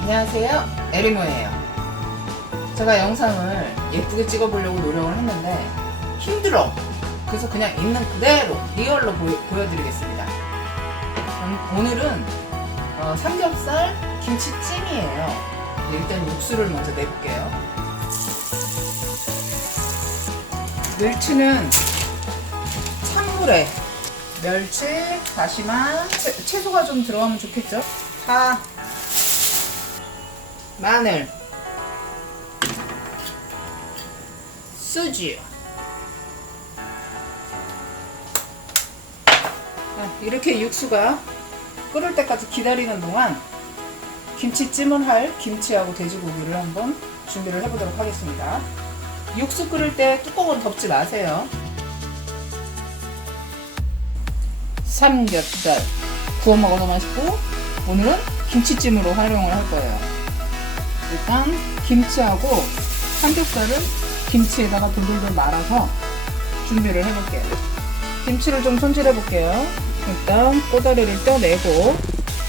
안녕하세요. 에리모예요. 제가 영상을 예쁘게 찍어보려고 노력을 했는데 힘들어. 그래서 그냥 있는 그대로 리얼로 보여, 보여드리겠습니다. 음, 오늘은 어, 삼겹살 김치찜이에요. 일단 육수를 먼저 내볼게요. 멸치는 찬물에 멸치, 다시마, 채, 채소가 좀 들어가면 좋겠죠? 파, 마늘, 수지. 자, 이렇게 육수가 끓을 때까지 기다리는 동안 김치찜을 할 김치하고 돼지고기를 한번 준비를 해보도록 하겠습니다. 육수 끓일 때 뚜껑은 덮지 마세요. 삼겹살 구워 먹어도 맛있고 오늘은 김치찜으로 활용을 할 거예요. 일단 김치하고 삼겹살을 김치에다가 돌돌돌 말아서 준비를 해볼게요. 김치를 좀 손질해 볼게요. 일단 꼬다리를 떼내고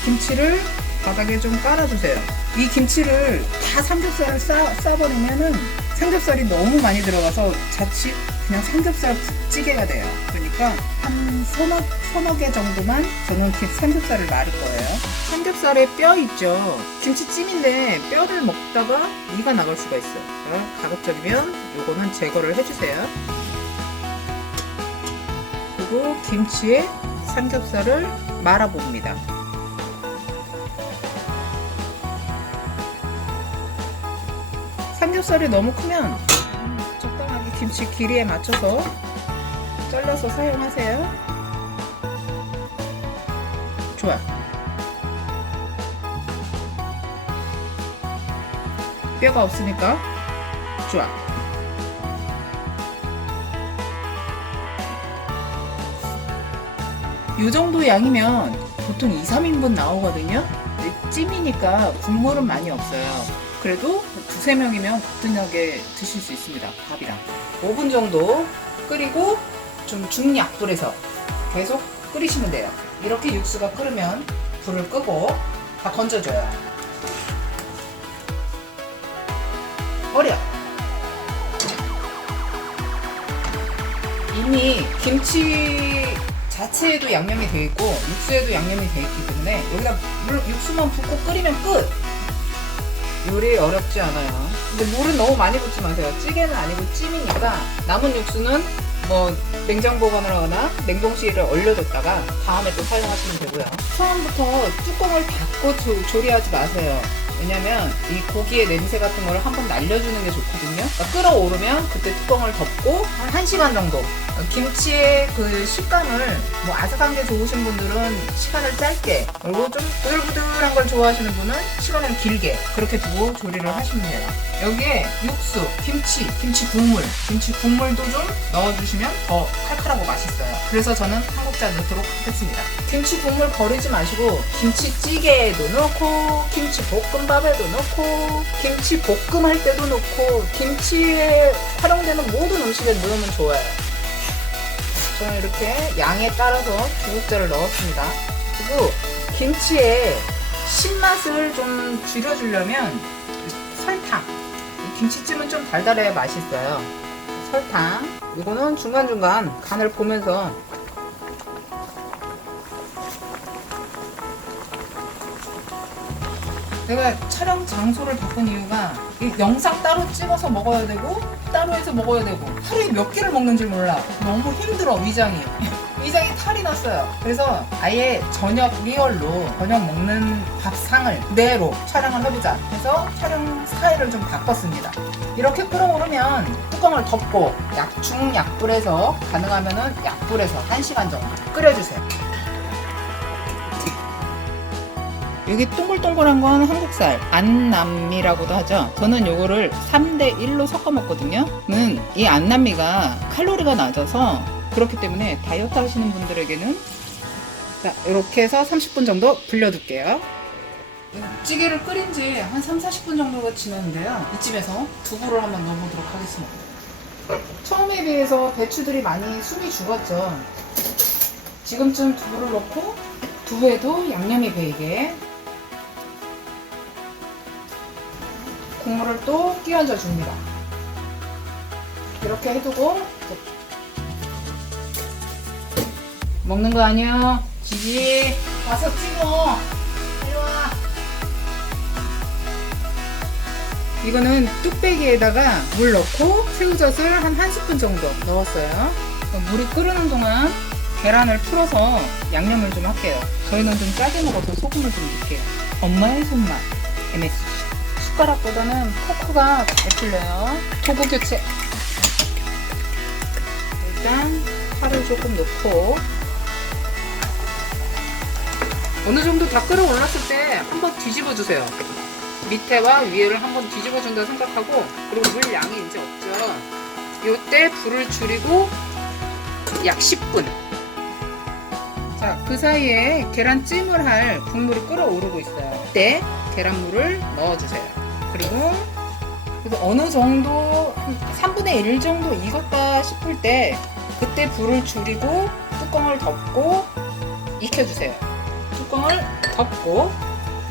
김치를 바닥에 좀 깔아주세요. 이 김치를 다 삼겹살을 싸, 싸버리면은 삼겹살이 너무 많이 들어가서 자칫 그냥 삼겹살 찌개가 돼요. 그러니까 한 서너, 서너 개 정도만 저는 삼겹살을 말을 거예요. 삼겹살에 뼈 있죠. 김치찜인데 뼈를 먹다가 이가 나갈 수가 있어요. 가급적이면 요거는 제거를 해주세요. 그리고 김치에 삼겹살을 말아봅니다. 삼겹살이 너무 크면 적당하게 김치 길이에 맞춰서 잘라서 사용하세요. 좋아. 뼈가 없으니까 좋아. 이 정도 양이면 보통 2, 3인분 나오거든요. 찜이니까 국물은 많이 없어요. 그래도 두세 명이면 거뜬하게 드실 수 있습니다. 밥이랑. 5분 정도 끓이고 좀 중약불에서 계속 끓이시면 돼요. 이렇게 육수가 끓으면 불을 끄고 다 건져줘요. 버려. 이미 김치 자체에도 양념이 되어 있고 육수에도 양념이 되어 있기 때문에 여기다 물 육수만 붓고 끓이면 끝. 요리 어렵지 않아요. 근데 물은 너무 많이 붓지 마세요. 찌개는 아니고 찜이니까 남은 육수는 뭐 냉장 보관을 하거나 냉동실에 얼려뒀다가 다음에 또 사용하시면 되고요. 처음부터 뚜껑을 닫고 조, 조리하지 마세요. 왜냐면 이 고기의 냄새 같은 거를 한번 날려주는 게 좋거든요. 그러니까 끓어오르면 그때 뚜껑을 덮고 한 1시간 정도 김치의 그 식감을 뭐 아삭한 게 좋으신 분들은 시간을 짧게 그리고 좀 부들부들한 걸 좋아하시는 분은 시간을 길게 그렇게 두고 조리를 하시면 돼요. 여기에 육수, 김치, 김치 국물, 김치 국물도 좀 넣어주시면 더 칼칼하고 맛있어요. 그래서 저는 한국자 넣도록 하겠습니다. 김치 국물 버리지 마시고 김치찌개에도 넣고 김치 볶음 밥에도 넣고 김치 볶음 할 때도 넣고 김치에 활용되는 모든 음식에 넣으면 좋아요. 저는 이렇게 양에 따라서 두 국자를 넣었습니다. 그리고 김치에 신맛을 좀 줄여주려면 설탕. 이 김치찜은 좀 달달해야 맛있어요. 설탕. 이거는 중간중간 간을 보면서 내가 촬영 장소를 바꾼 이유가 이 영상 따로 찍어서 먹어야 되고 따로 해서 먹어야 되고 하루에 몇 끼를 먹는지 몰라. 너무 힘들어 위장이. 위장이 탈이 났어요. 그래서 아예 저녁 리얼로 저녁 먹는 밥상을 그대로 촬영을 해보자. 해서 촬영 스타일을 좀 바꿨습니다. 이렇게 끓어오르면 뚜껑을 덮고 약 중약불에서 가능하면 은 약불에서 1시간 정도 끓여주세요 여기 동글동글한 건 한국살 안남미라고도 하죠. 저는 요거를 3대 1로 섞어 먹거든요. 는 이 안남미가 칼로리가 낮아서 그렇기 때문에 다이어트 하시는 분들에게는 자, 이렇게 해서 30분 정도 불려둘게요. 찌개를 끓인 지 한 3, 40분 정도가 지났는데요. 이쯤에서 두부를 한번 넣어보도록 하겠습니다. 처음에 비해서 배추들이 많이 숨이 죽었죠. 지금쯤 두부를 넣고 두부에도 양념이 배이게 국물을 또 끼얹어 줍니다. 이렇게 해두고 먹는 거 아니야? 지지 와서 찍어. 빨리 와. 이거는 뚝배기에다가 물 넣고 새우젓을 한한 스푼 정도 넣었어요. 물이 끓는 동안 계란을 풀어서 양념을 좀 할게요. 저희는 좀 짜게 먹어서 소금을 좀 넣을게요. 엄마의 손맛 MSG. 숟가락보다는 포크가 잘 풀려요. 도구 교체. 일단 파를 조금 넣고 어느 정도 다 끓어올랐을 때 한번 뒤집어 주세요. 밑에와 위에를 한번 뒤집어 준다 생각하고 그리고 물 양이 이제 없죠. 이때 불을 줄이고 약 10분. 자, 그 사이에 계란찜을 할 국물이 끓어오르고 있어요. 이때 계란물을 넣어주세요. 그리고 그래서 어느 정도 한 3분의 1 정도 익었다 싶을 때 그때 불을 줄이고 뚜껑을 덮고 익혀주세요. 뚜껑을 덮고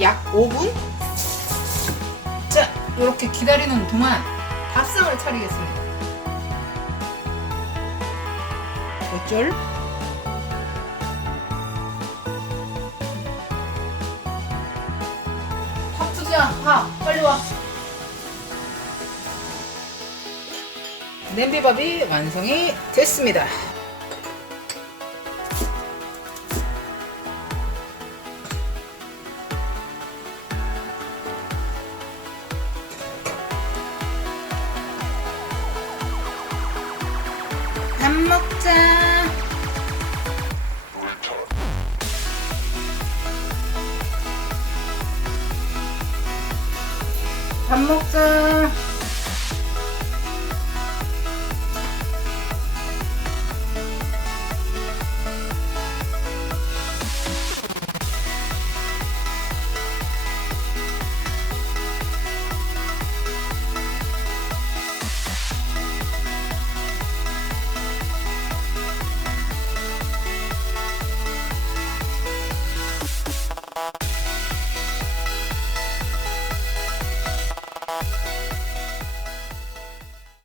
약 5분 자 이렇게 기다리는 동안 밥상을 차리겠습니다. 어쩔? 밥 주자 밥 빨리 와 냄비밥이 완성이 됐습니다. 밥 먹자. 밥 먹자